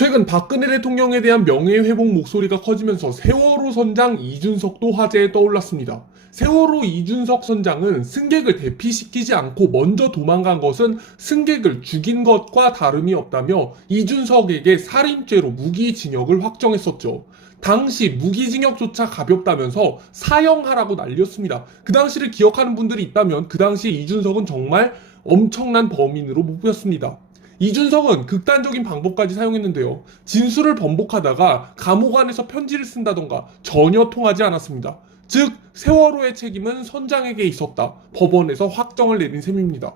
최근 박근혜 대통령에 대한 명예회복 목소리가 커지면서 세월호 선장 이준석도 화제에 떠올랐습니다. 세월호 이준석 선장은 승객을 대피시키지 않고 먼저 도망간 것은 승객을 죽인 것과 다름이 없다며 이준석에게 살인죄로 무기징역을 확정했었죠. 당시 무기징역조차 가볍다면서 사형하라고 난리였습니다. 그 당시를 기억하는 분들이 있다면 그 당시 이준석은 정말 엄청난 범인으로 뽑혔습니다. 이준석은 극단적인 방법까지 사용했는데요. 진술을 번복하다가 감옥 안에서 편지를 쓴다던가 전혀 통하지 않았습니다. 즉 세월호의 책임은 선장에게 있었다. 법원에서 확정을 내린 셈입니다.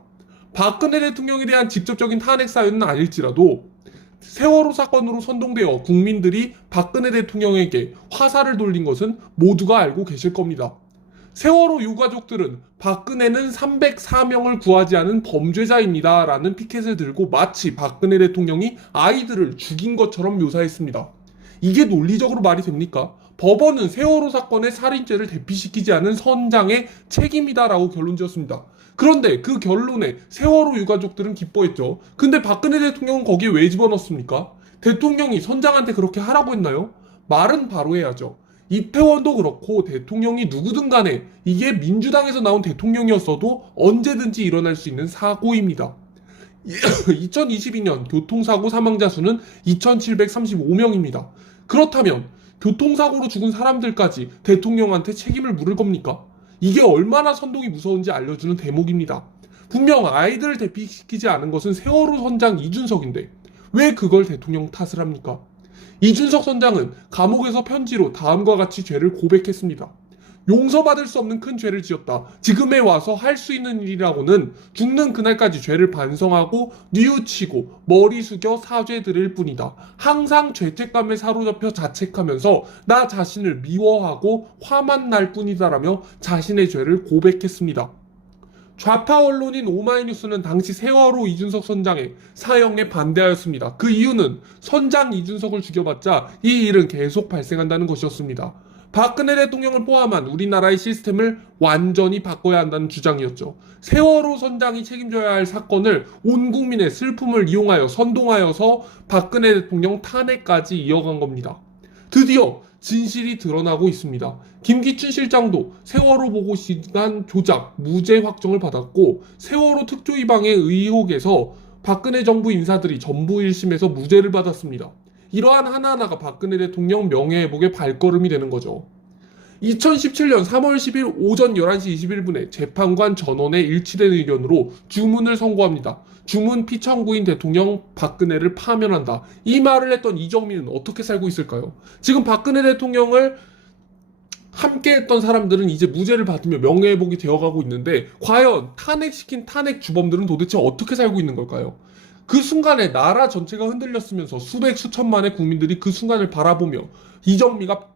박근혜 대통령에 대한 직접적인 탄핵 사유는 아닐지라도 세월호 사건으로 선동되어 국민들이 박근혜 대통령에게 화살을 돌린 것은 모두가 알고 계실 겁니다. 세월호 유가족들은 박근혜는 304명을 구하지 않은 범죄자입니다 라는 피켓을 들고 마치 박근혜 대통령이 아이들을 죽인 것처럼 묘사했습니다. 이게 논리적으로 말이 됩니까? 법원은 세월호 사건의 살인죄를 대피시키지 않은 선장의 책임이다라고 결론 지었습니다. 그런데 그 결론에 세월호 유가족들은 기뻐했죠. 근데 박근혜 대통령은 거기에 왜 집어넣습니까? 대통령이 선장한테 그렇게 하라고 했나요? 말은 바로 해야죠. 이태원도 그렇고 대통령이 누구든 간에 이게 민주당에서 나온 대통령이었어도 언제든지 일어날 수 있는 사고입니다. 2022년 교통사고 사망자 수는 2735명입니다. 그렇다면 교통사고로 죽은 사람들까지 대통령한테 책임을 물을 겁니까? 이게 얼마나 선동이 무서운지 알려주는 대목입니다. 분명 아이들을 대피시키지 않은 것은 세월호 선장 이준석인데 왜 그걸 대통령 탓을 합니까? 이준석 선장은 감옥에서 편지로 다음과 같이 죄를 고백했습니다. 용서받을 수 없는 큰 죄를 지었다. 지금에 와서 할 수 있는 일이라고는 죽는 그날까지 죄를 반성하고 뉘우치고 머리 숙여 사죄드릴 뿐이다. 항상 죄책감에 사로잡혀 자책하면서 나 자신을 미워하고 화만 날 뿐이다라며 자신의 죄를 고백했습니다. 좌파 언론인 오마이뉴스는 당시 세월호 이준석 선장의 사형에 반대하였습니다. 그 이유는 선장 이준석을 죽여봤자 이 일은 계속 발생한다는 것이었습니다. 박근혜 대통령을 포함한 우리나라의 시스템을 완전히 바꿔야 한다는 주장이었죠. 세월호 선장이 책임져야 할 사건을 온 국민의 슬픔을 이용하여 선동하여서 박근혜 대통령 탄핵까지 이어간 겁니다. 드디어 진실이 드러나고 있습니다. 김기춘 실장도 세월호 보고 시간 조작, 무죄 확정을 받았고 세월호 특조위방해 의혹에서 박근혜 정부 인사들이 전부 1심에서 무죄를 받았습니다. 이러한 하나하나가 박근혜 대통령 명예회복의 발걸음이 되는 거죠. 2017년 3월 10일 오전 11시 21분에 재판관 전원의 일치된 의견으로 주문을 선고합니다. 주문 피청구인 대통령 박근혜를 파면한다. 이 말을 했던 이정민은 어떻게 살고 있을까요? 지금 박근혜 대통령을 함께 했던 사람들은 이제 무죄를 받으며 명예회복이 되어가고 있는데 과연 탄핵시킨 탄핵 주범들은 도대체 어떻게 살고 있는 걸까요? 그 순간에 나라 전체가 흔들렸으면서 수백 수천만의 국민들이 그 순간을 바라보며 이정미가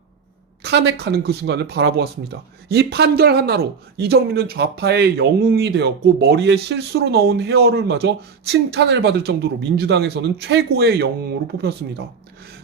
탄핵하는 그 순간을 바라보았습니다. 이 판결 하나로 이정민은 좌파의 영웅이 되었고 머리에 실수로 넣은 헤어를 마저 칭찬을 받을 정도로 민주당에서는 최고의 영웅으로 뽑혔습니다.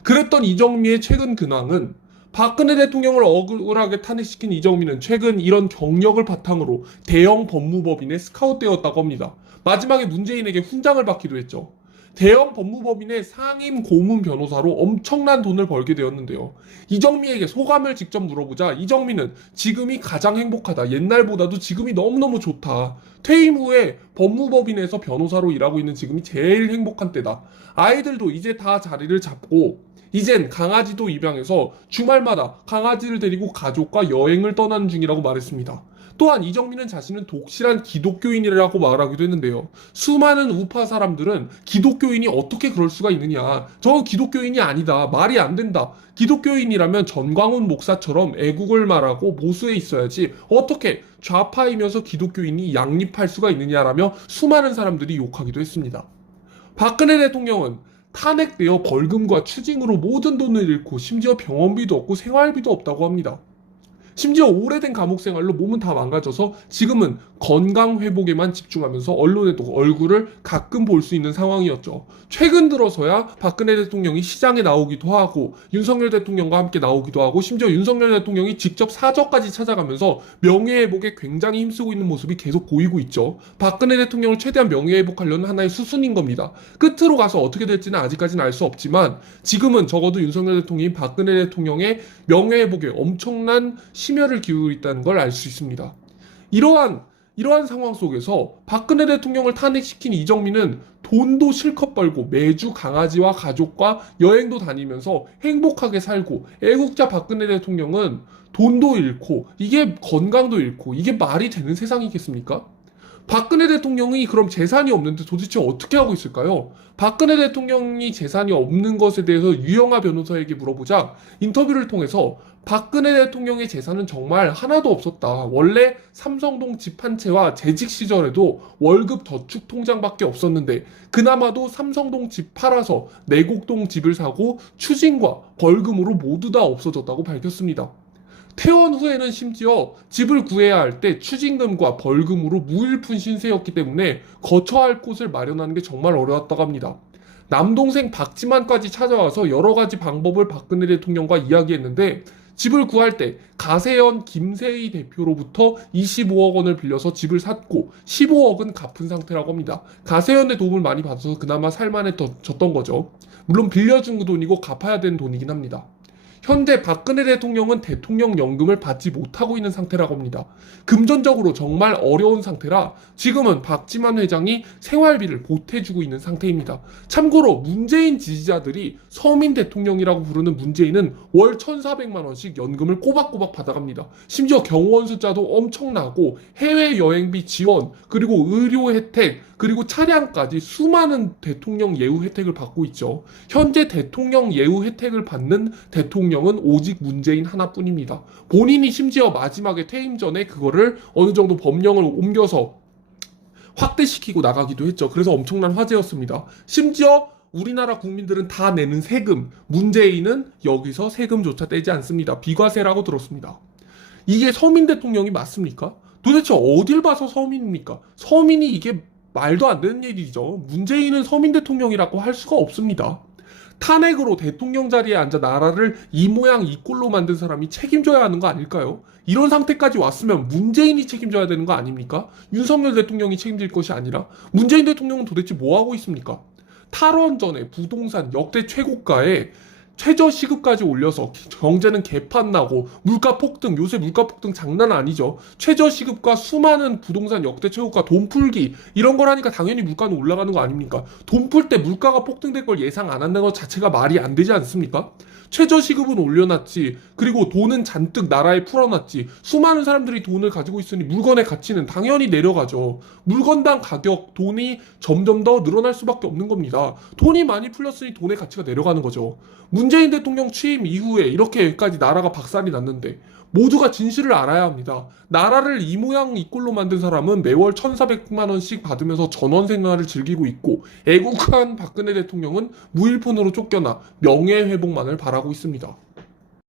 그랬던 이정미의 최근 근황은 박근혜 대통령을 억울하게 탄핵시킨 이정민은 최근 이런 경력을 바탕으로 대형 법무법인에 스카웃되었다고 합니다. 마지막에 문재인에게 훈장을 받기도 했죠. 대형 법무법인의 상임 고문 변호사로 엄청난 돈을 벌게 되었는데요. 이정미에게 소감을 직접 물어보자 이정미는 지금이 가장 행복하다. 옛날보다도 지금이 너무너무 좋다. 퇴임 후에 법무법인에서 변호사로 일하고 있는 지금이 제일 행복한 때다. 아이들도 이제 다 자리를 잡고 이젠 강아지도 입양해서 주말마다 강아지를 데리고 가족과 여행을 떠나는 중이라고 말했습니다. 또한 이정민은 자신은 독실한 기독교인이라고 말하기도 했는데요. 수많은 우파 사람들은 기독교인이 어떻게 그럴 수가 있느냐. 저건 기독교인이 아니다. 말이 안 된다. 기독교인이라면 전광훈 목사처럼 애국을 말하고 보수에 있어야지 어떻게 좌파이면서 기독교인이 양립할 수가 있느냐라며 수많은 사람들이 욕하기도 했습니다. 박근혜 대통령은 탄핵되어 벌금과 추징으로 모든 돈을 잃고 심지어 병원비도 없고 생활비도 없다고 합니다. 심지어 오래된 감옥 생활로 몸은 다 망가져서 지금은 건강 회복에만 집중하면서 언론에도 얼굴을 가끔 볼 수 있는 상황이었죠. 최근 들어서야 박근혜 대통령이 시장에 나오기도 하고 윤석열 대통령과 함께 나오기도 하고 심지어 윤석열 대통령이 직접 사저까지 찾아가면서 명예회복에 굉장히 힘쓰고 있는 모습이 계속 보이고 있죠. 박근혜 대통령을 최대한 명예회복하려는 하나의 수순인 겁니다. 끝으로 가서 어떻게 될지는 아직까지는 알 수 없지만 지금은 적어도 윤석열 대통령이 박근혜 대통령의 명예회복에 엄청난 심혈을 기울이고 있다는 걸 알 수 있습니다. 이러한 상황 속에서 박근혜 대통령을 탄핵시킨 이정민은 돈도 실컷 벌고 매주 강아지와 가족과 여행도 다니면서 행복하게 살고, 애국자 박근혜 대통령은 돈도 잃고 이게 건강도 잃고 이게 말이 되는 세상이겠습니까? 박근혜 대통령이 그럼 재산이 없는데 도대체 어떻게 하고 있을까요? 박근혜 대통령이 재산이 없는 것에 대해서 유영하 변호사에게 물어보자 인터뷰를 통해서 박근혜 대통령의 재산은 정말 하나도 없었다. 원래 삼성동 집 한 채와 재직 시절에도 월급 저축 통장밖에 없었는데 그나마도 삼성동 집 팔아서 내곡동 집을 사고 추징과 벌금으로 모두 다 없어졌다고 밝혔습니다. 퇴원 후에는 심지어 집을 구해야 할 때 추징금과 벌금으로 무일푼 신세였기 때문에 거처할 곳을 마련하는 게 정말 어려웠다고 합니다. 남동생 박지만까지 찾아와서 여러 가지 방법을 박근혜 대통령과 이야기했는데 집을 구할 때 가세현 김세희 대표로부터 25억 원을 빌려서 집을 샀고 15억은 갚은 상태라고 합니다. 가세현의 도움을 많이 받아서 그나마 살만해졌던 거죠. 물론 빌려준 돈이고 갚아야 되는 돈이긴 합니다. 현재 박근혜 대통령은 대통령 연금을 받지 못하고 있는 상태라고 합니다. 금전적으로 정말 어려운 상태라 지금은 박지만 회장이 생활비를 보태주고 있는 상태입니다. 참고로 문재인 지지자들이 서민 대통령이라고 부르는 문재인은 월 1,400만 원씩 연금을 꼬박꼬박 받아갑니다. 심지어 경호원 숫자도 엄청나고 해외여행비 지원, 그리고 의료 혜택, 그리고 차량까지 수많은 대통령 예우 혜택을 받고 있죠. 현재 대통령 예우 혜택을 받는 대통령은 오직 문재인 하나뿐입니다. 본인이 심지어 마지막에 퇴임 전에 그거를 어느 정도 법령을 옮겨서 확대시키고 나가기도 했죠. 그래서 엄청난 화제였습니다. 심지어 우리나라 국민들은 다 내는 세금, 문재인은 여기서 세금조차 떼지 않습니다. 비과세라고 들었습니다. 이게 서민 대통령이 맞습니까? 도대체 어딜 봐서 서민입니까? 서민이 이게 말도 안 되는 일이죠. 문재인은 서민 대통령이라고 할 수가 없습니다. 탄핵으로 대통령 자리에 앉아 나라를 이 모양 이 꼴로 만든 사람이 책임져야 하는 거 아닐까요? 이런 상태까지 왔으면 문재인이 책임져야 되는 거 아닙니까? 윤석열 대통령이 책임질 것이 아니라 문재인 대통령은 도대체 뭐 하고 있습니까? 탈원 전에 부동산 역대 최고가에 최저시급까지 올려서 경제는 개판 나고 물가 폭등, 요새 물가 폭등 장난 아니죠. 최저시급과 수많은 부동산 역대 최고가 돈 풀기 이런 걸 하니까 당연히 물가는 올라가는 거 아닙니까? 돈 풀 때 물가가 폭등될 걸 예상 안 한다는 것 자체가 말이 안 되지 않습니까? 최저시급은 올려놨지, 그리고 돈은 잔뜩 나라에 풀어놨지, 수많은 사람들이 돈을 가지고 있으니 물건의 가치는 당연히 내려가죠. 물건당 가격, 돈이 점점 더 늘어날 수밖에 없는 겁니다. 돈이 많이 풀렸으니 돈의 가치가 내려가는 거죠. 문재인 대통령 취임 이후에 이렇게까지 나라가 박살이 났는데 모두가 진실을 알아야 합니다. 나라를 이 모양 이 꼴로 만든 사람은 매월 1,400만 원씩 받으면서 전원 생활을 즐기고 있고 애국한 박근혜 대통령은 무일푼으로 쫓겨나 명예회복만을 바라고 있습니다.